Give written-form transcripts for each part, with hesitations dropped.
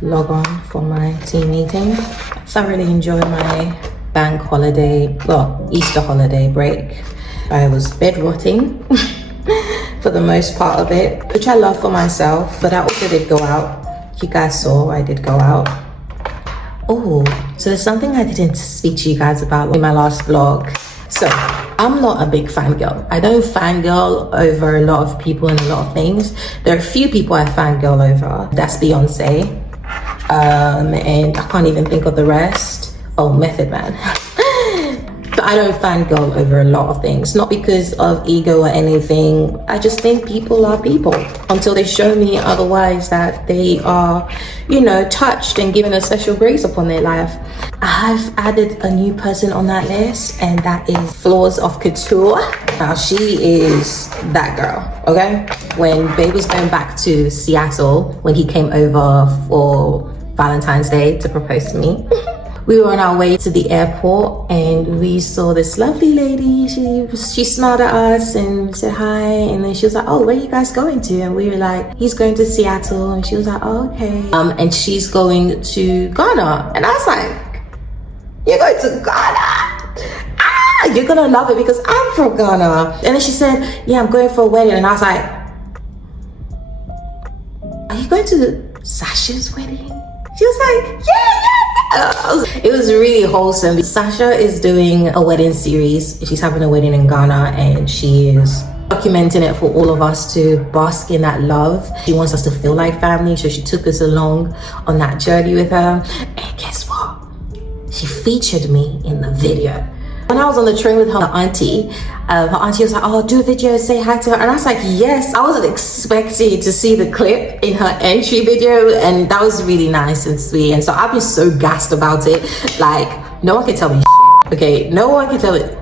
log on for my team meeting. I thoroughly enjoyed my bank holiday, well, Easter holiday break. I was bed rotting for the most part of it, which I love for myself, but I also did go out. You guys saw I did go out. Oh, so there's something I didn't speak to you guys about in my last vlog. So I'm not a big fangirl. I don't fangirl over a lot of people and a lot of things. There are a few people I fangirl over. That's Beyonce. And I can't even think of the rest. Oh, Method Man. But I don't fangirl over a lot of things. Not because of ego or anything. I just think people are people. Until they show me otherwise that they are, you know, touched and given a special grace upon their life. I've added a new person on that list, and that is Floors of Couture. Now she is that girl, okay? When Babe was going back to Seattle, when he came over for Valentine's Day to propose to me, we were on our way to the airport and we saw this lovely lady. She smiled at us and said hi, and then she was like, oh, where are you guys going to? And we were like, he's going to Seattle. And she was like, oh, okay. And she's going to Ghana. And I was like, you're going to Ghana? Ah, you're gonna love it because I'm from Ghana. And then she said, yeah, I'm going for a wedding. And I was like, are you going to Sasha's wedding? She was like, yeah. It was really wholesome. Sasha is doing a wedding series. She's having a wedding in Ghana and she is documenting it for all of us to bask in that love. She wants us to feel like family, so she took us along on that journey with her. And guess what? She featured me in the video. When I was on the train with her auntie was like, oh, do a video, say hi to her. And I was like, yes. I wasn't expecting to see the clip in her entry video, and that was really nice and sweet. And so I've been so gassed about it. Like, no one can tell me shit. Okay, no one can tell it.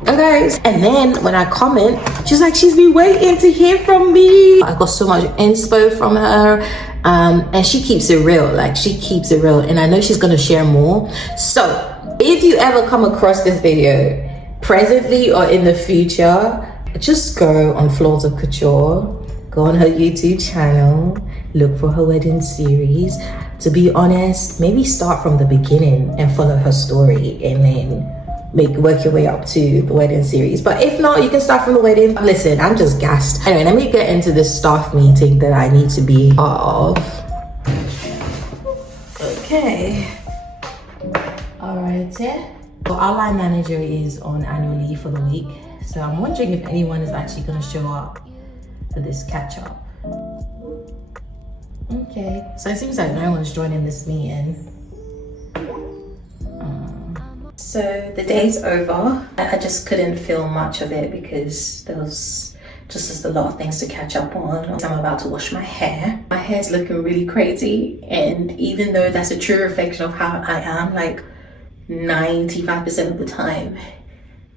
Okay. And then when I comment, she's like, she's been waiting to hear from me. I got so much inspo from her. And she keeps it real. Like, she keeps it real. And I know she's gonna share more. So if you ever come across this video, presently or in the future, just go on Floors of Couture, go on her YouTube channel, look for her wedding series. To be honest, maybe start from the beginning and follow her story, and then work your way up to the wedding series. But if not, you can start from the wedding. Listen, I'm just gassed. Anyway, let me get into this staff meeting that I need to be part of. Okay. Alright, so our line manager is on annual leave for the week, so I'm wondering if anyone is actually going to show up for this catch up. Okay, so it seems like no one's joining this meeting. So the day's over. I just couldn't film much of it because there was just a lot of things to catch up on. I'm about to wash my hair. My hair's looking really crazy, and even though that's a true reflection of how I am, like 95% of the time,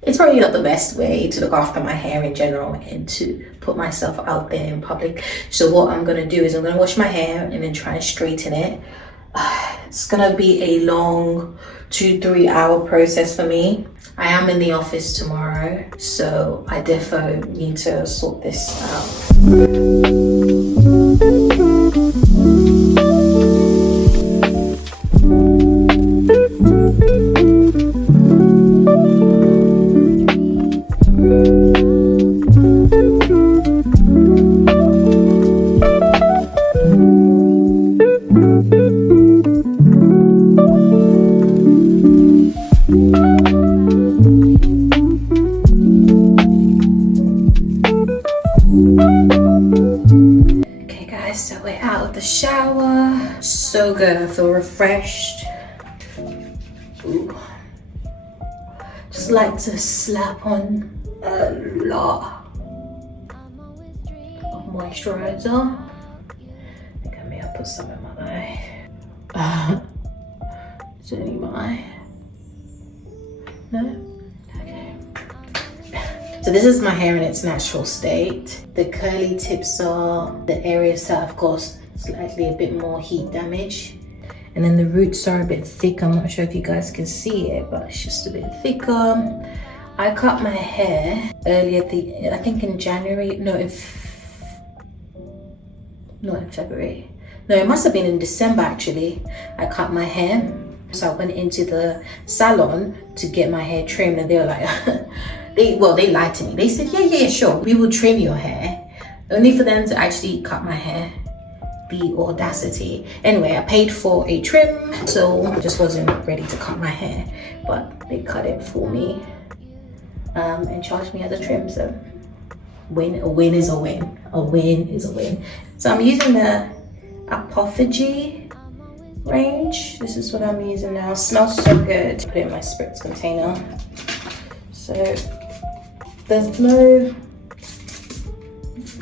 it's probably not the best way to look after my hair in general and to put myself out there in public. So what I'm gonna do is I'm gonna wash my hair and then try and straighten it. It's gonna be a long 2-3 hour process for me. I am in the office tomorrow, so I defo need to sort this out. Shower, so good. I feel refreshed. Ooh. Just like to slap on a lot of moisturizer. I think I may have put some in my eye. Is it in my eye? No? Okay. So this is my hair in its natural state. The curly tips are the areas that have got slightly a bit more heat damage, and then the roots are a bit thick. I'm not sure if you guys can see it, but it's just a bit thicker. I cut my hair earlier, I think in January, not in February. No, it must have been in December actually. I cut my hair. So I went into the salon to get my hair trimmed, and they were like, they lied to me. They said, yeah, sure, we will trim your hair. Only for them to actually cut my hair. The audacity. Anyway, I paid for a trim, so I just wasn't ready to cut my hair, but they cut it for me and charged me as a trim. So a win is a win. A win is a win. So I'm using the Apophagy range. This is what I'm using now. It smells so good. Put it in my spritz container. So there's no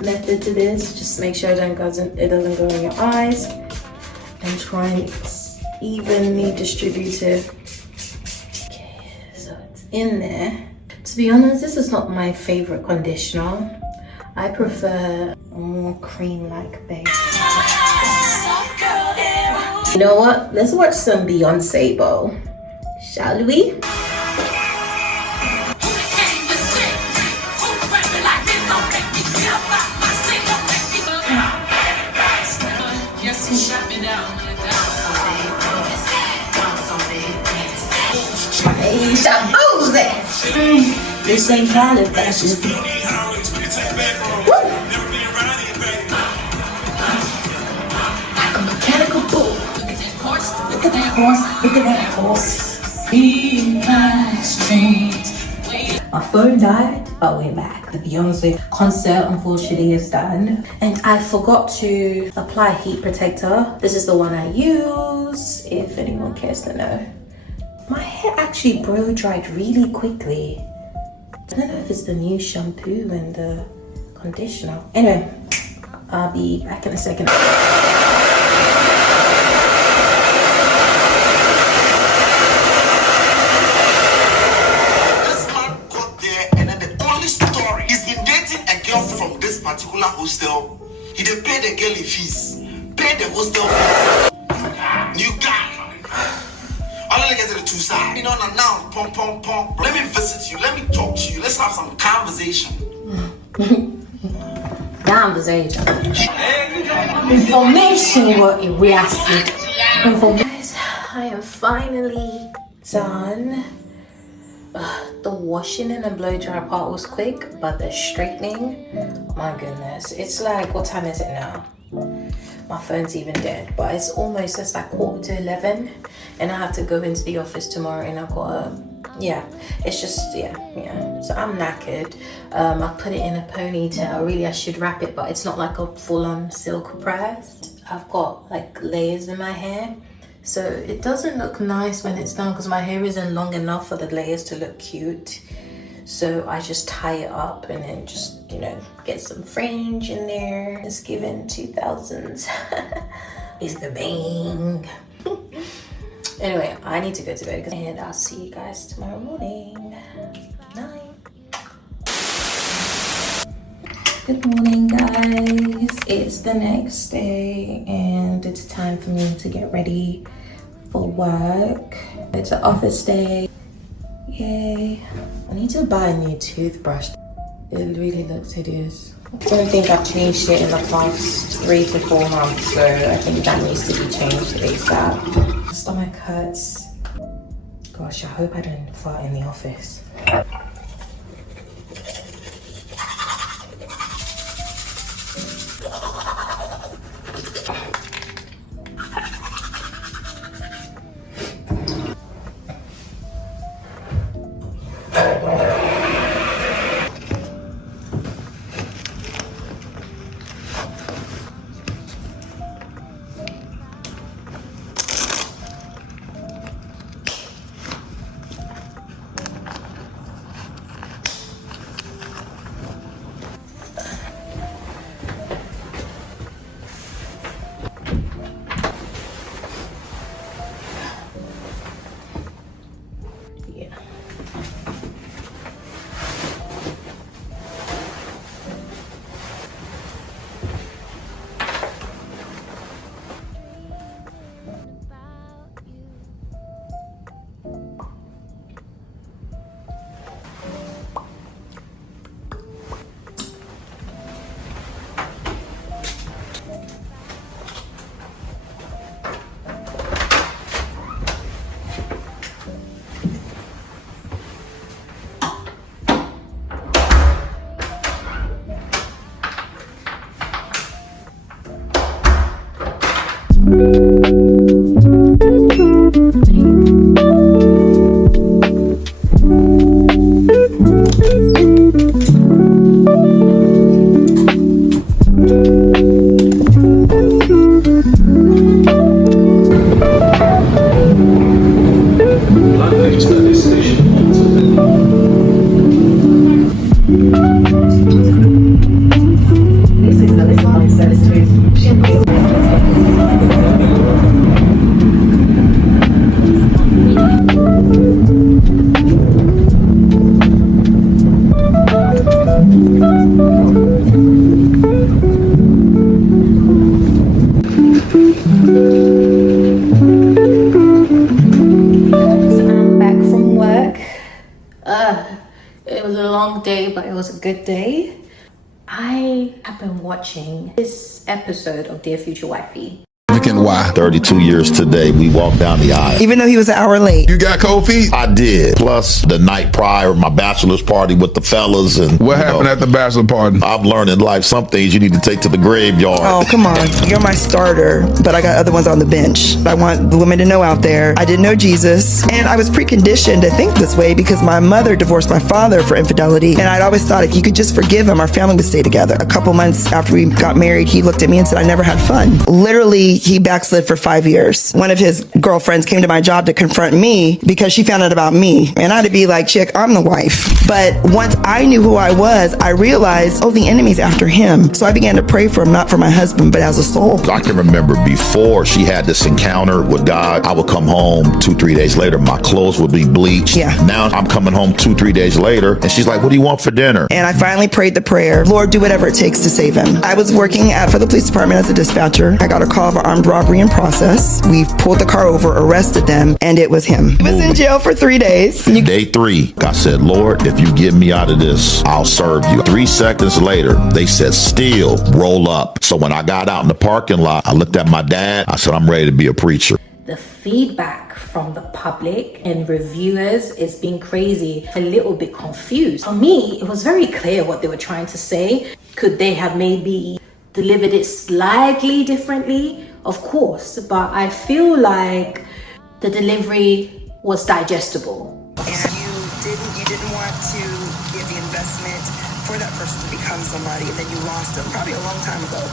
method to this. Just make sure it doesn't go in your eyes, and try and it's evenly distributed. Okay, so it's in there. To be honest, this is not my favorite conditioner. I prefer a more cream-like base. You know what? Let's watch some Beyonce Bo, shall we? This ain't California. Like a mechanical bull. Look at that horse. Look at that horse. Look at that horse. My phone died, but we're back. The Beyonce concert unfortunately is done. And I forgot to apply heat protector. This is the one I use, if anyone cares to know. My hair actually blow dried really quickly. I don't know if it's the new shampoo and the conditioner. Anyway, I'll be back in a second. This man got there, and then the only story, he's been dating a girl from this particular hostel. He did pay the girlie fees, pay the hostel fees. New guy. All I get to the two sides. You know, now, pom. Let me visit you. Let me talk to you. Let's have some conversation. Conversation. Information what we are seeing. Guys, I am finally done. The washing and the blow dry part was quick, but the straightening, my goodness. It's like, what time is it now? My phone's even dead, but it's like 11:15, and I have to go into the office tomorrow, and I've got it's just so I'm knackered. I put it in a ponytail. Really, I should wrap it, but it's not like a full-on silk press. I've got like layers in my hair, so it doesn't look nice when it's done because my hair isn't long enough for the layers to look cute. So I just tie it up and then just, get some fringe in there. It's given 2000s. It's the bang. Anyway, I need to go to bed and I'll see you guys tomorrow morning. Night. Good morning, guys. It's the next day and it's time for me to get ready for work. It's an office day. Yay. I need to buy a new toothbrush. It really looks hideous. I don't think I've changed it in the past 3 to 4 months, so I think that needs to be changed ASAP. My stomach hurts. Gosh, I hope I don't fart in the office. day, but it was a good day. I have been watching this episode of Dear Future Wifey. Why? 32 years today, we walked down the aisle. Even though he was an hour late. You got cold feet? I did. Plus, the night prior, my bachelor's party with the fellas. And what happened at the bachelor party? I've learned in life some things you need to take to the graveyard. Oh, come on. You're my starter, but I got other ones on the bench. I want the women to know out there, I didn't know Jesus. And I was preconditioned to think this way because my mother divorced my father for infidelity. And I'd always thought if you could just forgive him, our family would stay together. A couple months after we got married, he looked at me and said, I never had fun. Literally, he backslid for 5 years. One of his girlfriends came to my job to confront me because she found out about me. And I had to be like, chick, I'm the wife. But once I knew who I was, I realized, oh, the enemy's after him. So I began to pray for him, not for my husband, but as a soul. I can remember before she had this encounter with God, I would come home 2-3 days later, my clothes would be bleached. Yeah. Now I'm coming home 2-3 days later, and she's like, what do you want for dinner? And I finally prayed the prayer, Lord, do whatever it takes to save him. I was working for the police department as a dispatcher. I got a call of an armed robbery in process. We pulled the car over, arrested them, and it was him. He was in jail for 3 days. Day 3, I said, Lord, if you get me out of this, I'll serve you. 3 seconds later, they said, still roll up. So when I got out in the parking lot, I looked at my dad. I said, I'm ready to be a preacher. The feedback from the public and reviewers is been crazy. A little bit confused. For me, it was very clear what they were trying to say. Could they have maybe delivered it slightly differently? Of course, but I feel like the delivery was digestible. And you didn't want to give the investment for that person to become somebody, and then you lost them probably a long time ago.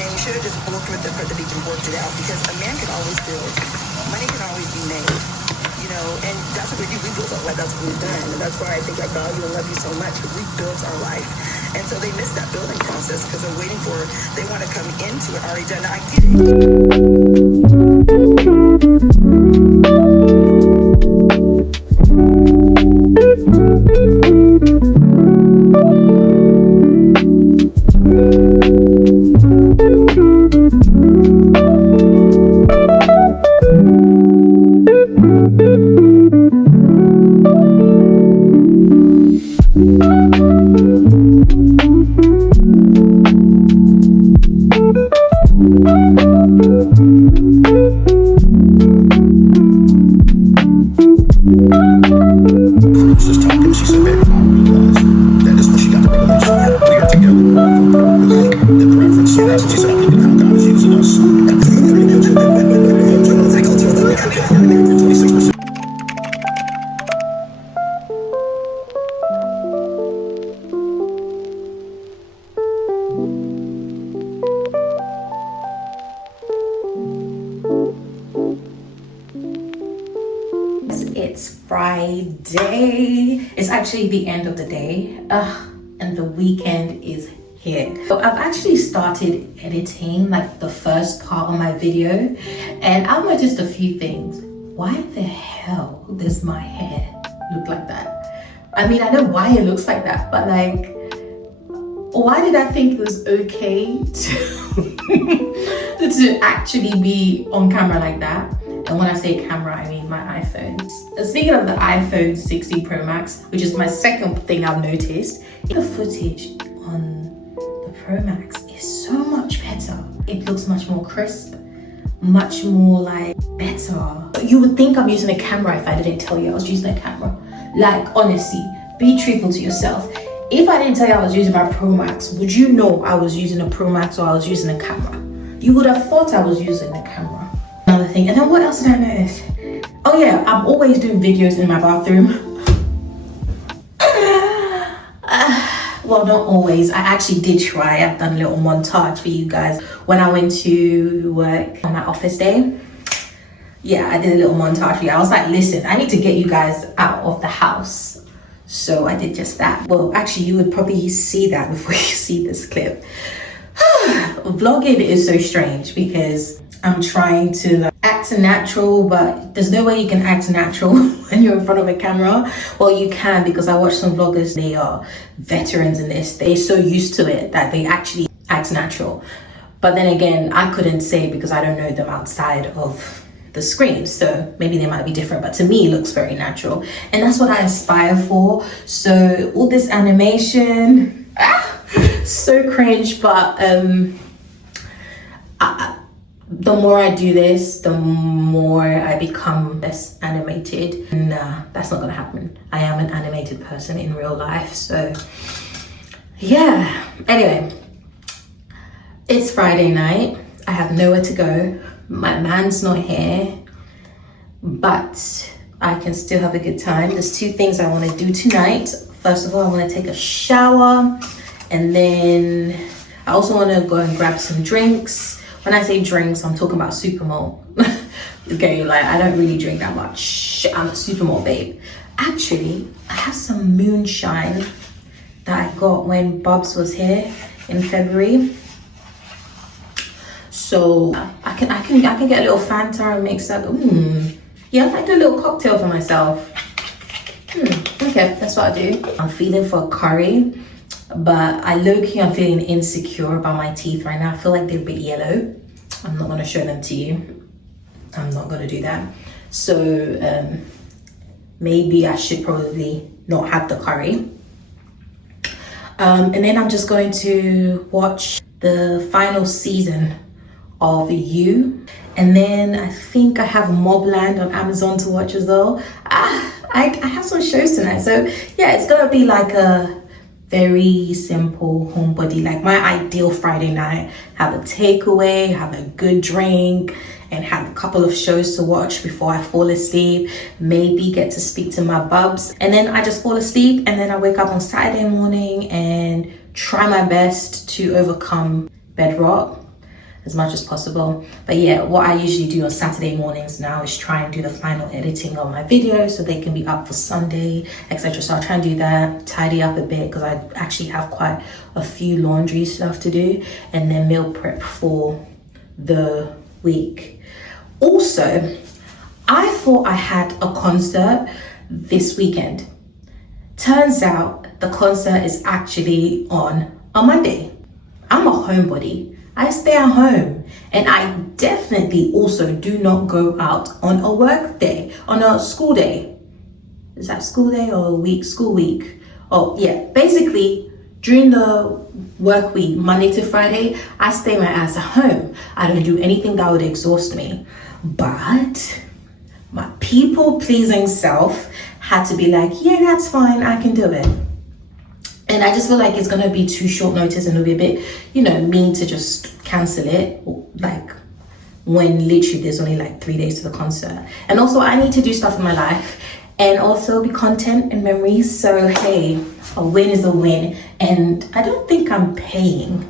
And you should have just worked with them for the beach and worked it out, because a man can always build. Money can always be made. You know, and that's what we do. We build our life. That's what we've done. And that's why I think I value and love you so much, because we built our life. And so they missed that building process because they're waiting for, they want to come into it already done. Now, I get It's Friday. It's actually the end of the day. And the weekend is here. So I've actually started editing like the first part of my video, and I've noticed a few things. Why the hell does my hair look like that? I mean, I know why it looks like that, but like, why did I think it was okay to actually be on camera like that? And when I say camera, I mean my iPhone. Speaking of the iPhone 16 Pro Max, which is my second thing I've noticed, the footage on the Pro Max is so much better. It looks much more crisp, much more like better. You would think I'm using a camera if I didn't tell you I was using a camera. Like, honestly, be truthful to yourself. If I didn't tell you I was using my Pro Max, would you know I was using a Pro Max or I was using a camera? You would have thought I was using a camera. Another thing, and then what else did I notice? Oh yeah, I'm always doing videos in my bathroom. Well, not always. I actually did try. I've done a little montage for you guys when I went to work on my office day. Yeah, I did a little montage for you. I was like, listen, I need to get you guys out of the house. So I did just that. Well, actually, you would probably see that before you see this clip. Vlogging is so strange because I'm trying to act natural, but there's no way you can act natural when you're in front of a camera. Well, you can, because I watch some vloggers, they are veterans in this. They're so used to it that they actually act natural. But then again, I couldn't say because I don't know them outside of the screen. So maybe they might be different, but to me it looks very natural. And that's what I aspire for. So all this animation, so cringe, but the more I do this, the more I become less animated. Nah, that's not gonna happen. I am an animated person in real life, so yeah. Anyway, it's Friday night. I have nowhere to go. My man's not here, but I can still have a good time. There's two things I want to do tonight. First of all, I want to take a shower, and then I also want to go and grab some drinks. When I say drinks, I'm talking about Supermalt. Okay, like I don't really drink that much. I'm a Supermalt babe. Actually, I have some moonshine that I got when Bubs was here in February. So I can get a little Fanta and mix that. Yeah, I do a little cocktail for myself. Okay, that's what I do. I'm feeling for a curry, but I'm feeling insecure about my teeth right now. I feel like they're a bit yellow. I'm not gonna show them to you. I'm not gonna do that. So maybe I should probably not have the curry. And then I'm just going to watch the final season of You. And then I think I have Mobland on Amazon to watch as well. I have some shows tonight. So yeah, it's gonna be like a very simple homebody, like my ideal Friday night. Have a takeaway, have a good drink, and have a couple of shows to watch before I fall asleep. Maybe get to speak to my bubs, and then I just fall asleep, and then I wake up on Saturday morning and try my best to overcome bedrock as much as possible. But yeah, what I usually do on Saturday mornings now is try and do the final editing of my videos so they can be up for Sunday, etc. So I'll try and do that, tidy up a bit, because I actually have quite a few laundry stuff to do, and then meal prep for the week. Also, I thought I had a concert this weekend. Turns out the concert is actually on a Monday. I'm a homebody. I stay at home, and I definitely also do not go out on a work day, on a school day. Is that school day or a week? School week. Oh yeah, basically during the work week, Monday to Friday, I stay my ass at home. I don't do anything that would exhaust me. But my people-pleasing self had to be like, yeah, that's fine, I can do it. And I just feel like it's gonna be too short notice, and it'll be a bit, mean to just cancel it, like when literally there's only like 3 days to the concert. And also I need to do stuff in my life and also be content and memories. So hey, a win is a win. And I don't think I'm paying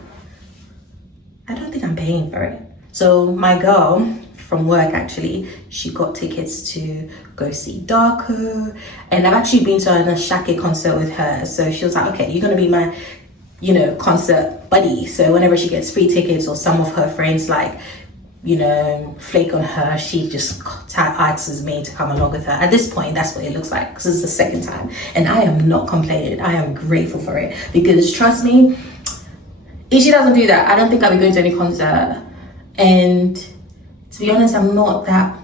for it. So my girl from work, actually, she got tickets to go see Darko, and I've actually been to a Shake concert with her. So she was like, okay, you're gonna be my concert buddy. So whenever she gets free tickets, or some of her friends like flake on her, she just asks me to come along with her. At this point, that's what it looks like, because it's the second time, and I am not complaining. I am grateful for it, because trust me, if she doesn't do that, I don't think I'll be going to any concert. And to be honest, I'm not that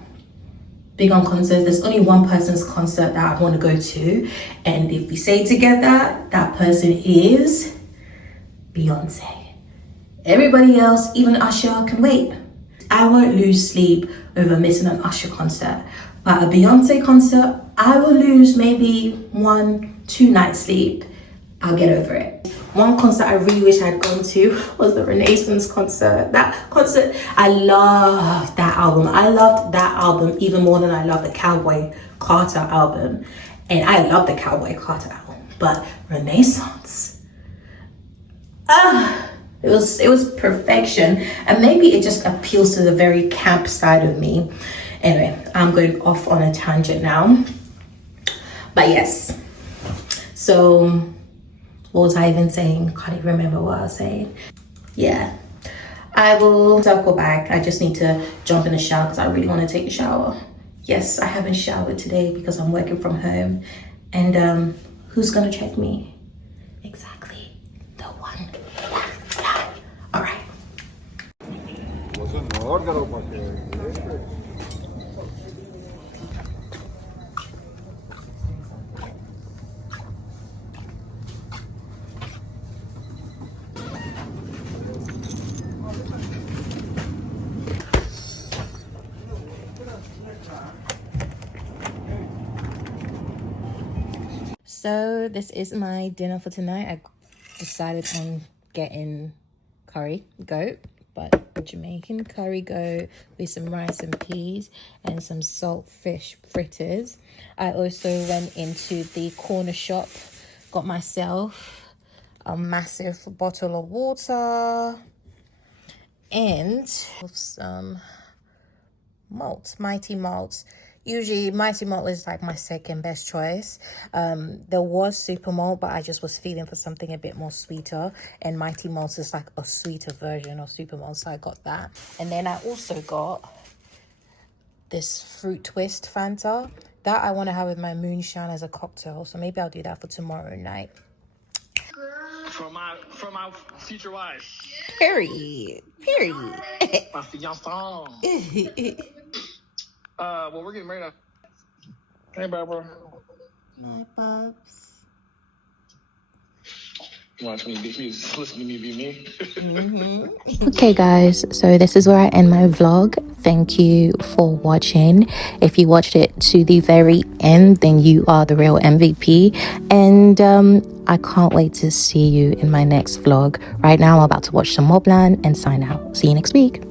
big on concerts. There's only one person's concert that I want to go to, and if we say together, that person is Beyonce. Everybody else, even Usher, can wait. I won't lose sleep over missing an Usher concert, but a Beyonce concert, I will lose maybe 1-2 nights sleep. I'll get over it. One concert I really wish I had gone to was the Renaissance concert. That concert, I loved that album. I loved that album even more than I love the Cowboy Carter album. And I love the Cowboy Carter album, but Renaissance, it was perfection. And maybe it just appeals to the very camp side of me. Anyway, I'm going off on a tangent now. But yes, so what was I even saying? Can't even remember what I was saying. Yeah, I will circle back. I just need to jump in the shower because I really want to take a shower. Yes, I haven't showered today because I'm working from home. And who's gonna check me? Exactly, the one. Yeah. All right. So this is my dinner for tonight. I decided on getting curry goat, but Jamaican curry goat with some rice and peas and some salt fish fritters. I also went into the corner shop, got myself a massive bottle of water and some malt, Mighty Malt. Usually Mighty Malt is like my second best choice. There was Super Malt, but I just was feeling for something a bit more sweeter, and Mighty Malt is like a sweeter version of Super Malt, so I got that. And then I also got this fruit twist Fanta that I want to have with my moonshine as a cocktail, so maybe I'll do that for tomorrow night. For my future wife. Period. My fiancé. Well, we're getting married now. Hey, Barbara. My bubs. You watch me be me, listen to me be me. Okay guys, so this is where I end my vlog. Thank you for watching. If you watched it to the very end, then you are the real MVP, and I can't wait to see you in my next vlog. Right now I'm about to watch some Mobland and sign out. See you next week.